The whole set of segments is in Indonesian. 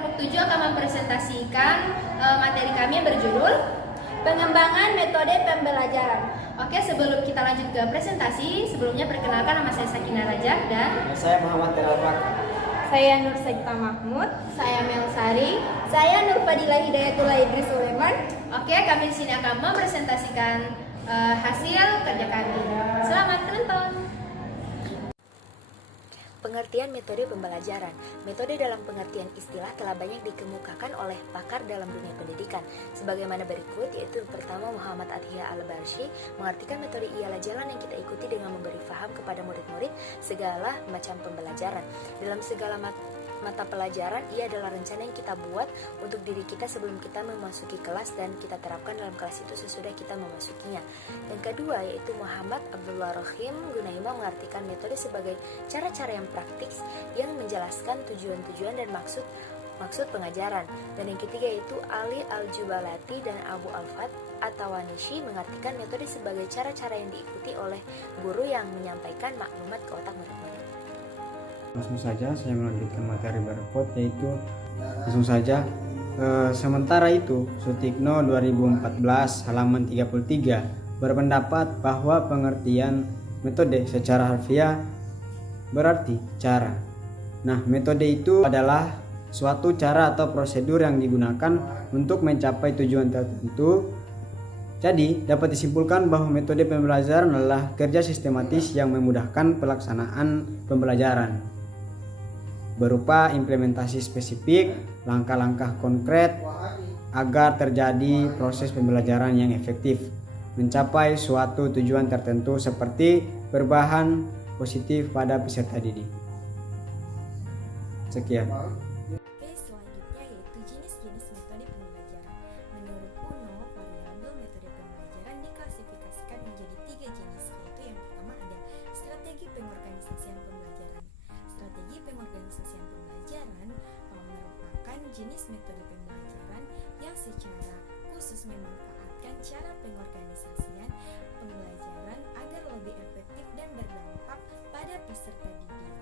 kelompok 7 akan mempresentasikan materi kami yang berjudul Pengembangan Metode Pembelajaran. Oke, sebelum kita lanjut ke presentasi, sebelumnya perkenalkan nama saya Sakina Rajak dan saya Muhammad Telawak. Saya Nur Sajita Mahmud. Saya Melsari. Saya Nur Fadilah Hidayatullah Idris Sulaiman. Oke, kami di sini akan mempresentasikan hasil kerja kami. Selamat menonton. Pengertian metode pembelajaran. Metode dalam pengertian istilah telah banyak dikemukakan oleh pakar dalam dunia pendidikan. Sebagaimana berikut, yaitu pertama, Muhammad Athiya Al-Barshi mengartikan metode ialah jalan yang kita ikuti dengan memberi faham kepada murid-murid segala macam pembelajaran. Dalam segala mata pelajaran, ia adalah rencana yang kita buat untuk diri kita sebelum kita memasuki kelas dan kita terapkan dalam kelas itu sesudah kita memasukinya. Yang kedua, yaitu Muhammad Abdullah Rohim Gunaima mengartikan metode sebagai cara-cara yang praktis yang menjelaskan tujuan-tujuan dan maksud pengajaran. Dan yang ketiga, yaitu Ali Al-Jubalati dan Abu Al-Fat At-Tawanishi mengartikan metode sebagai cara-cara yang diikuti oleh guru yang menyampaikan maklumat ke otak murid-murid. Langsung saja saya melanjutkan materi berikut, yaitu langsung saja sementara itu Sutikno 2014 halaman 33 berpendapat bahwa pengertian metode secara harfiah berarti cara. Nah, metode itu adalah suatu cara atau prosedur yang digunakan untuk mencapai tujuan tertentu. Jadi, dapat disimpulkan bahwa metode pembelajaran adalah kerja sistematis yang memudahkan pelaksanaan pembelajaran berupa implementasi spesifik, langkah-langkah konkret agar terjadi proses pembelajaran yang efektif, mencapai suatu tujuan tertentu seperti berbahan positif pada peserta didik. Sekian. Oke, selanjutnya yaitu jenis-jenis metode pembelajaran. Menurut UNO, variabel metode pembelajaran diklasifikasikan menjadi 3 jenis, yaitu yang pertama ada strategi pengorganisasian pembelajaran. Strategi pengorganisasian pembelajaran merupakan jenis metode pembelajaran yang secara khusus memanfaatkan cara pengorganisasian pembelajaran agar lebih efektif dan berdampak pada peserta didik.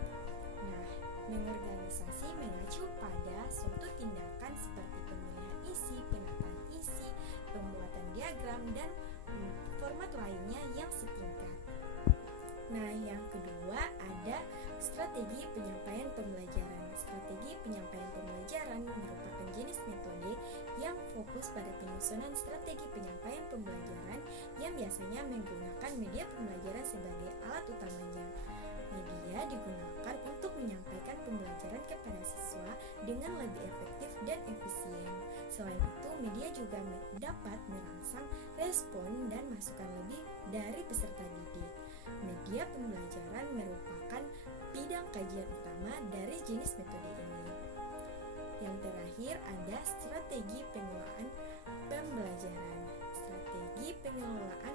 Nah, mengorganisasi mengacu pada suatu tindakan seperti pemilihan isi, penataan isi, pembuatan diagram, dan format lainnya yang setingkat. Nah, yang kedua ada strategi penyampaian pembelajaran. Strategi penyampaian pembelajaran merupakan jenis metode yang fokus pada penyusunan strategi penyampaian pembelajaran yang biasanya menggunakan media pembelajaran sebagai alat utamanya. Media digunakan untuk menyampaikan pembelajaran kepada siswa dengan lebih efektif dan efisien. Selain itu, media juga dapat merangsang respon dan masukan lebih dari peserta didik. Media pembelajaran merupakan bidang kajian utama dari jenis metode ini. Yang terakhir ada strategi pengelolaan pembelajaran. Strategi pengelolaan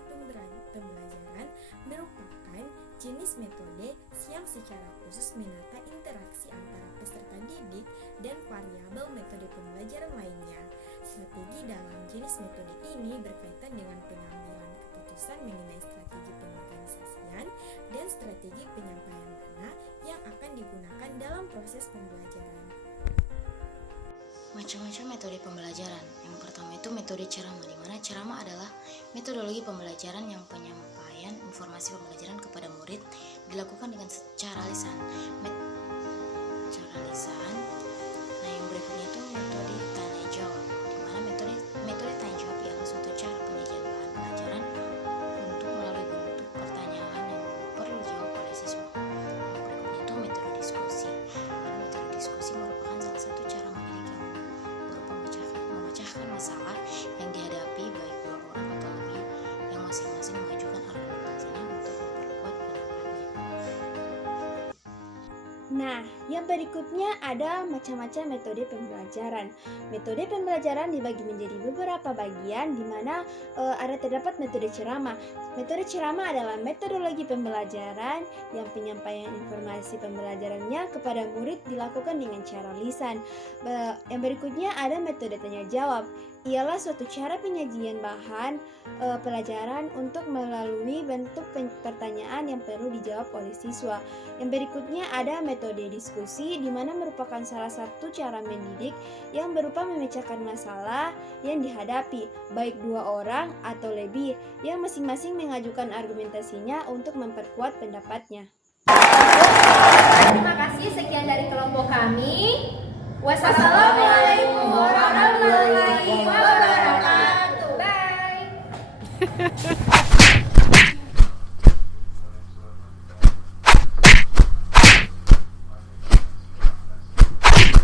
pembelajaran merupakan jenis metode yang secara khusus menata interaksi antara peserta didik dan variabel metode pembelajaran lainnya. Strategi dalam jenis metode ini berkaitan dengan pengambilan keputusan mengenai strategi pengorganisasian dan strategi penyampaian mana yang akan digunakan dalam proses pembelajaran. Macam-macam metode pembelajaran. Yang pertama itu metode ceramah, di mana ceramah adalah metodologi pembelajaran yang penyampaian informasi pembelajaran kepada murid dilakukan dengan cara lisan. Nah, yang berikutnya itu metode tanya jawab, di mana metode tanya jawab ialah suatu cara penyajian bahan pelajaran untuk melalui bentuk pertanyaan yang perlu dijawab oleh siswa. Yang berikutnya itu metode diskusi, di mana metode diskusi merupakan salah satu cara mendidik yang berupa memecahkan masalah yang dihadapi baik dua orang atau lebih yang masing-masing mengajukan argumentasinya untuk memperkuat pendapatnya. Nah, yang berikutnya ada macam-macam metode pembelajaran. Metode pembelajaran dibagi menjadi beberapa bagian di mana ada terdapat metode ceramah. Metode ceramah adalah metodologi pembelajaran yang penyampaian informasi pembelajarannya kepada murid dilakukan dengan cara lisan. Yang berikutnya ada metode tanya jawab. Ialah suatu cara penyajian bahan pelajaran untuk melalui bentuk pertanyaan yang perlu dijawab oleh siswa. Yang berikutnya ada metode diskusi. diskusi, di mana merupakan salah satu cara mendidik yang berupa memecahkan masalah yang dihadapi, baik dua orang atau lebih, yang masing-masing mengajukan argumentasinya untuk memperkuat pendapatnya. Terima kasih, sekian dari kelompok kami. Wassalamualaikum